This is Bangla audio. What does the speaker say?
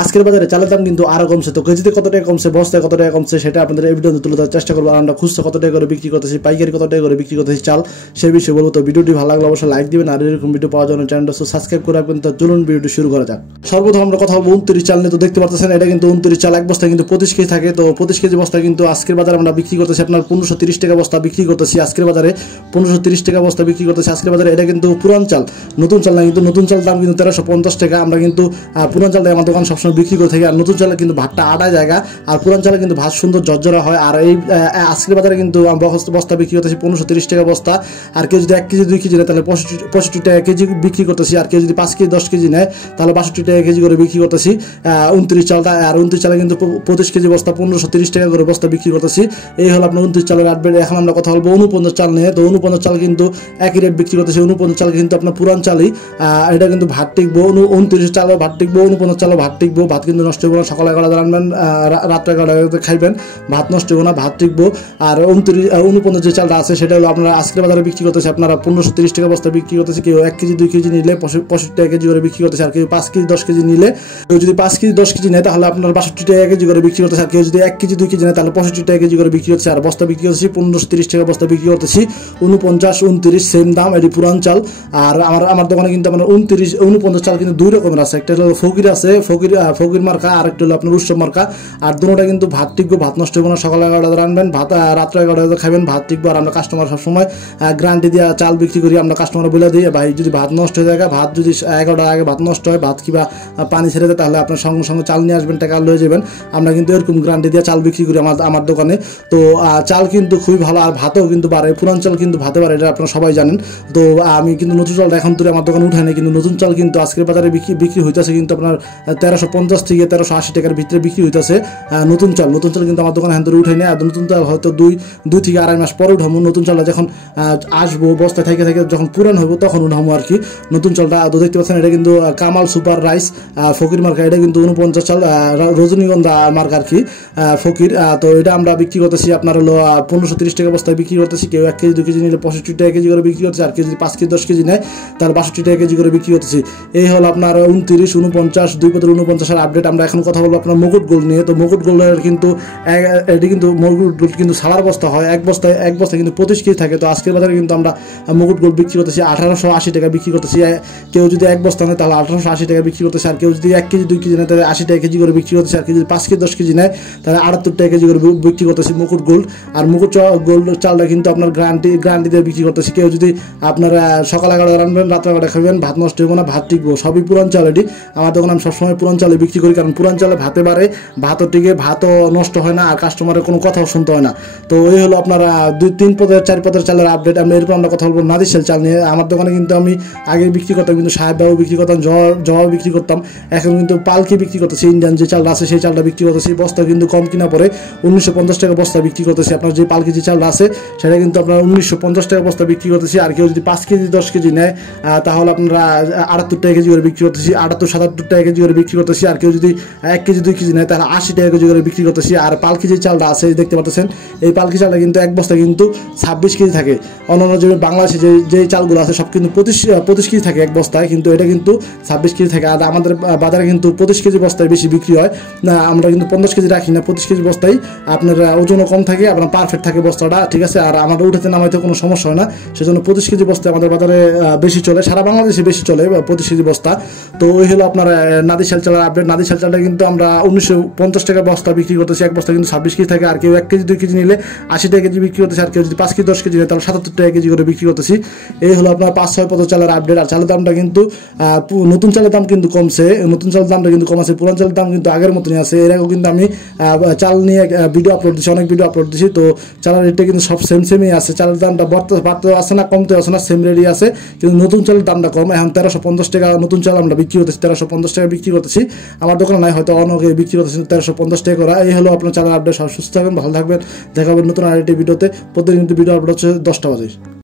আজকের বাজারে চালের দাম কিন্তু আরো কমছে। তো কেজিতে কত টাকা কমছে, বস্তায় কত টাকা কমছে, সেটা আপনাদের এই ভিডিওতে তুলে ধরার চেষ্টা করবো। আর আমরা খুচরা কত টাকা করে বিক্রি করতেছি, পাইকারি কত টাকা করে বিক্রি করতেছি চাল, সেই বিষয়ে বলবো। তো ভিডিওটি ভালো লাগলে অবশ্যই লাইক দিবেন, আর এরকম ভিডিও পাওয়ার জন্য চ্যানেলটা সাবস্ক্রাইব করে রাখবেন। তো চলুন ভিডিওটি শুরু করা যাক। সর্বপ্রথম আমরা কথা বলবো 29 চাল নিয়ে। তো দেখতে পাচ্ছেন এটা কিন্তু 29 চাল, এক বস্তায় কিন্তু 25 কেজি থাকে। তো 25 কেজি বস্তা কিন্তু আজকের বাজারে আমরা বিক্রি করতেছি আপনার 1530 টাকা বস্তা বিক্রি করতেছি। আজকের বাজারে 1530 টাকা বস্তা বিক্রি করতেছি আজকের বাজারে। এটা কিন্তু পুরান চাল, নতুন চাল না, কিন্তু নতুন চাল দাম কিন্তু 1350 টাকা। আমরা কিন্তু পুরান চাল আমার দোকান সবসময় বিক্রি করে থাকি। আর নতুন চালে কিন্তু ভাতটা আড়াই জায়গা, আর পুরান চালে কিন্তু ভাত সুন্দর জর্জরা হয়। আর এই আজকের বাজারে কিন্তু বস্তা বিক্রি করতেছি 1530 টাকা বস্তা। আর কেউ যদি 1 কেজি 2 কেজি নেয় তাহলে 65 টাকা কেজি বিক্রি করতেছি। আর কেউ যদি 5 কেজি 10 কেজি নেয় তাহলে 62 টাকা কেজি করে বিক্রি করতেছি 29 চালটা। আর 29 চালে কিন্তু 25 কেজি বস্তা 1530 টাকা করে বস্তা বিক্রি করতেছি। এই হলো আপনার 29 চালের আপডেট। এখন আমরা কথা বলবো 49 চাল নিয়ে। তো 49 চাল কিন্তু একই রেট বিক্রি করতেছি। 49 চাল কিন্তু আপনার পুরান চালই, এটা কিন্তু ভাত টিকবো। 29 চালও ভাত টিকবো, 49 চালও ভাত টিকবো। ভাত কিন্তু নষ্ট হবে না, সকালে 11টা রান্নাবেন, রাত্রে 11টা খাইবেন, ভাত নষ্ট হবে না, ভাত টিকবো। আর 49 যে চালটা আছে সেটা হলো আপনারা আজকের বাজারে বিক্রি করতেছে আপনারা 1530 টাকা বস্তা বিক্রি করতেছে। কেউ 1 কেজি 2 কেজি নিলে 65 টাকা কেজি করে বিক্রি করতেছে। আর কেউ 5 কেজি 10 কেজি নিলে, কেউ যদি 5 কেজি 10 কেজি নেয় তাহলে আপনার 62 টাকা কেজি করে বিক্রি করতেছে। আর কেউ যদি 1 কেজি 2 কেজি নেয় তাহলে 65 টাকা কেজি করে বিক্রি করতেছে। আর বস্তা বিক্রি করতেছি 1530 টাকা বস্তা বিক্রি করতেছি। 49 29 সেম দাম, এটি পুরান চাল। আর আমার দোকানে কিন্তু আপনার 49 চাল কিন্তু দুই রকমের আছে। একটা হলো ফকির আছে, ফকির মার্কা, আর একটা হলো আপনার উৎসব মার্কা। আর দুটোটা কিন্তু ভাত টিকবো, ভাত নষ্ট হবে না, সকালে 11টা রানবেন, ভাত রাত্রে 11টা খাবেন, ভাত টিকবো। আর আমরা কাস্টমার সবসময় গ্যারান্টি দিয়ে চাল বিক্রি করি। আমরা কাস্টমার বলে দিই ভাই যদি ভাত নষ্ট হয়ে যায়, ভাত যদি 11টার আগে ভাত নষ্ট হয়, ভাত কিংবা পানি ছেড়ে দেয়, তাহলে আপনার সঙ্গে সঙ্গে চাল নিয়ে আসবেন, টাকা লয়ে যাবেন। আমরা কিন্তু এরকম গ্যারান্টি দিয়ে চাল বিক্রি করি আমার দোকানে। তো চাল কিন্তু খুবই ভালো, আর ভাতও কিন্তু বাড়ে। পুরান চাল কিন্তু ভাতে বাড়ে, এটা আপনারা সবাই জানেন। তো আমি কিন্তু নতুন চালটা এখন তুলে আমার দোকানে উঠাই নাই, কিন্তু নতুন চাল কিন্তু আজকের বাজারে বিক্রি হইতেছে কিন্তু আপনার 1350 থেকে 1380 টাকার ভিতরে বিক্রি হইতেছে নতুন চাল। নতুন চাল কিন্তু আমার দোকানে এখন তুলে উঠাই নাই। আর নতুন চাল হয়তো 2 থেকে আড়াই মাস পরে উঠাবো। নতুন চালটা যখন আসবো বস্তায় থেকে যখন পুরান হবো তখন উঠাবো আর কি নতুন চালটা। তো দেখতে পাচ্ছেন এটা কিন্তু কামাল সুপার রাইস ফকির মার্কা। এটা কিন্তু 49 চাল, রজনীগন্ধা মার্কা আর কি ফকির। তো এটা আমরা বিক্রি করতেছি আপনার হলো 1530 টাকা বস্তায় বিক্রি করতেছি। কেউ 1 কেজি 2 কেজি নিলে 65 টাকা কেজি করে বিক্রি করতেছে। আর কেউ যদি 5 কেজি 10 কেজি নেয় তার 62 টাকা কেজি করে বিক্রি করতেছি। এই হলো আপনার 29 49 2 এর আপডেট। আমরা এখন কথা বলবো আপনার মুকুট গোল্ড নিয়ে। তো মুকুট গোল্ডের কিন্তু এটি কিন্তু মুকুট গোল্ড কিন্তু সালার বস্তা হয়, এক বস্তায় কিন্তু 25 কেজি থাকে। তো আজকের বাজারে কিন্তু আমরা মুকুট গোল্ড বিক্রি করতেছি 1880 টাকা বিক্রি করতেছি। কেউ যদি এক বস্তা নেয় তাহলে 1880 টাকা বিক্রি করতেছে। আর কেউ যদি 1 কেজি 2 কেজি নেয় তাহলে 80 টাকা কেজি করে বিক্রি করতেছে। আর কেউ যদি 5 কেজি 10 কেজি নেয় তাহলে 78 টাকা কেজি করে বিক্রি করতেছি মুকুট গোল্ড। আর মুকুট গোল্ড চালটা কিন্তু আপনার গ্যারান্টি দিয়ে বিক্রি করতেছি। কেউ যদি আপনারা সকালে 11টা রান্নবেন, রাত্রে 11টা খাবেন, ভাত নষ্ট হবে না, ভাত টিকবো। সবই পুরান চাল। এটি আমার দোকানে আমি সবসময় পুরান চালে বিক্রি করি, কারণ পুরান চালে ভাতে বাড়ে, ভাতও টিকে, ভাতও নষ্ট হয় না, আর কাস্টমারের কোনো কথাও শুনতে হয় না। তো এই হলো আপনারা 2-3 পদের 4 পদের চালের আপডেট। এরপর আমরা কথা বলবো নাদিশাল চাল নিয়ে। আমার দোকানে কিন্তু আমি আগে বিক্রি করতাম কিন্তু সাহেব বাবু বিক্রি করতাম, জবা বিক্রি করতাম। এখন কিন্তু পালকি বিক্রি করতেছি, ইন্ডিয়ান যে চালটা আছে সেই চালটা বিক্রি করতেছি। বস্তা কিন্তু কম কিনা পরে 1950 টাকা বস্তা বিক্রি করতেছি। আপনার যে পালকি যে চালটা আছে সেটা কিন্তু আপনার 1950 টাকা বস্তা বিক্রি করতেছি। আর কেউ যদি 5 কেজি 10 কেজি নেয় তাহলে আপনারা 78 টাকা কেজি করে বিক্রি করতেছি, 78-77 টাকা কেজি করে বিক্রি করতেছি। আর কেউ যদি 1 কেজি 2 কেজি নেয় তাহলে 80 টাকা কেজি করে বিক্রি করতেছি। আর পালকি যে চালটা আছে দেখতে পাচ্ছেন, এই পালকি চালটা কিন্তু এক বস্তা কিন্তু 26 কেজি থাকে। অন্যান্য যে বাংলাদেশে যে চালগুলো আছে সব কিন্তু 25 কেজি থাকে এক বস্তায়, কিন্তু এটা কিন্তু 26 কেজি থাকে। আর আমাদের বাজারে কিন্তু 25 কেজি বস্তায় বেশি বিক্রি হয় না, আমরা কিন্তু 50 কেজি রাখি না। 25 কেজি বস্তায় আপনার ওজনও কম থাকে, আপনার পারফেক্ট থাকে বস্তাটা, ঠিক আছে। আর আমাদের উঠাতে নামাইতে কোনো সমস্যা হয় না, সেজন্য 25 কেজি বস্তা আমাদের বাজারে বেশি চলে, সারা বাংলাদেশে বেশি চলে 25 কেজি বস্তা। তো ওই হলো আপনার নাদিশাল চালের আপডেট। নাদিশাল চালটা কিন্তু আমরা 1950 টাকা বস্তা বিক্রি করতেছি, এক বস্তা কিন্তু 26 কেজি থাকে। আর কেউ 1 কেজি 2 কেজি নিলে 80 টাকা কেজি বিক্রি করতেছি। আর কেউ যদি 5 কেজি 10 কেজি নেয় তাহলে 77 টাকা কেজি করে বিক্রি করতেছি। এই হলো আপনার 5-6 পদের চালের আপডেট। আর চালের দামটা কিন্তু নতুন চালের দাম কিন্তু কমছে, নতুন চালের দামটা কিন্তু কম আছে, পুরান চালের দাম কিন্তু আগের মতনই আছে। এর আগেও কিন্তু আমি চাল নিয়ে ভিডিও আপলোড দিচ্ছি, অনেক ভিডিও আপলোড দিচ্ছি। তো চালের রেটটা কিন্তু সব সেমই আছে। চালের দামটা বাড়তে আসে না, কমতে আসে না, সেম রেটই আছে। কিন্তু নতুন চালের দামটা কম। এখন 1350 টাকা নতুন চাল আমরা বিক্রি করতেছি, 1350 টাকা বিক্রি করতেছি। আমার দোকানে নাই, হয়তো অনেকে বিক্রি করতেছি 1350 টাকা করা। এই হলো আপনার চালের আপডেট। সব সুস্থ থাকবেন, ভালো থাকবেন, দেখা হবে নতুন আরেকটি ভিডিওতে। প্রতিদিন কিন্তু ভিডিও আপলোড হচ্ছে 10টা বাজে।